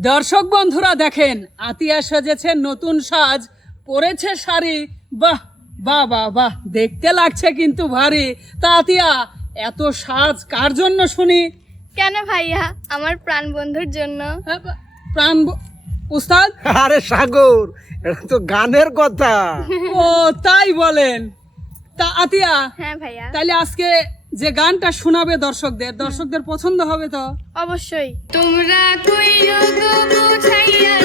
দর্শক বন্ধুরা দেখেন আতিয়া সেজেছে নতুন সাজ পরেছে শাড়ি। বাহ বাহ বাহ বাহ দেখতে লাগছে কিন্তু ভারী। তা আতিয়া এত সাজ কার জন্য শুনি? কেন ভাইয়া? আমার প্রাণ বন্ধুর জন্য। হ্যাঁ, প্রাণ ব- উস্তাদ? আরে সাগর এটা তো গানের কথা। ও তাই বলেন। তা আতিয়া হ্যাঁ ভাইয়া। তাহলে আজকে যে গানটা শোনাবে দর্শকদের দর্শকদের পছন্দ হবে তো? অবশ্যই। তোমরা কইও গো বুঝাইয়া